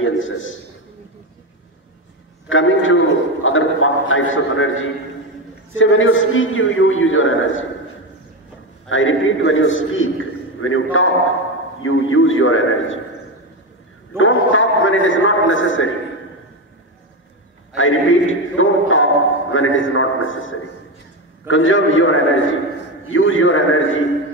appearances. Coming to other types of energy, say when you speak, you use your energy. I repeat, when you speak, when you talk, you use your energy. Don't talk when it is not necessary. I repeat, don't talk when it is not necessary. Conserve your energy. Use your energy